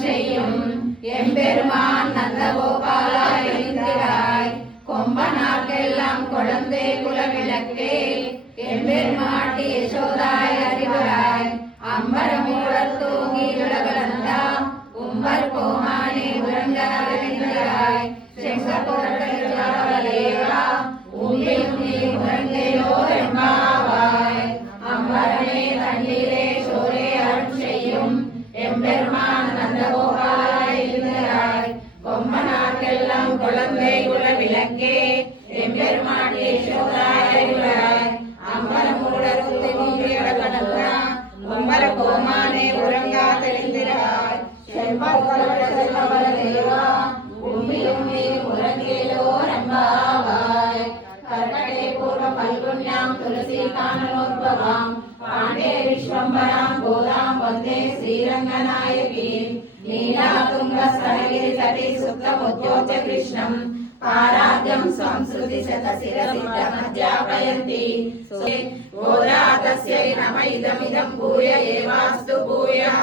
செய்யும் எம்பெருமான் நந்தகோபாலா எழுந்திராய் கொம்பனார்க்கெல்லாம் குழந்தை குலவிளக்கே எம்பெருமாட்டி யசோதாய் அறிவாய் அம்பரமூடத் தூங்கி உலகளந்தா உம்பர் கோமானே உறங்காய் செங்கப்போரேவா உம்பி உம்பி உறங்கையோ எம்பாவாய் அம்பரமே தண்ணீரே சோரே அருள் செய்யும் எம்பெருமான் நந்தகோபாலா எழுந்திராய் கொம்பனார்க்கெல்லாம் குழந்தை குலவிளக்கே எம்பெருமாட்டி யசோதாய் அறிவாய் அம்பரமூடத் தூங்கி உலகளந்தா உம்பர் கோமானே உறங்கா தெளிந்திராய் செம்பவளதேவா உம்மி உம்மி உறங்கிலோ ரம்பாவாய் கர்ணடே பூர்வ பல்குண்யாம் துளசி கானனோத்பவாம் பாண்டே விஸ்வம்பராம் கோதாம் வந்தே ஸ்ரீரங்கநாயகீம் நீலாதுங்க ஸ்தனகிரி தட்டி சுக்லமுத்யோஜ கிருஷ்ணம் பாராத்யம் ஸ்வம்ஸ்ருதி சதசிரசித்தமத்யாபயந்தி கோராதஸ்யை நம இதமிதம் பூய ஏவாஸ்து பூயः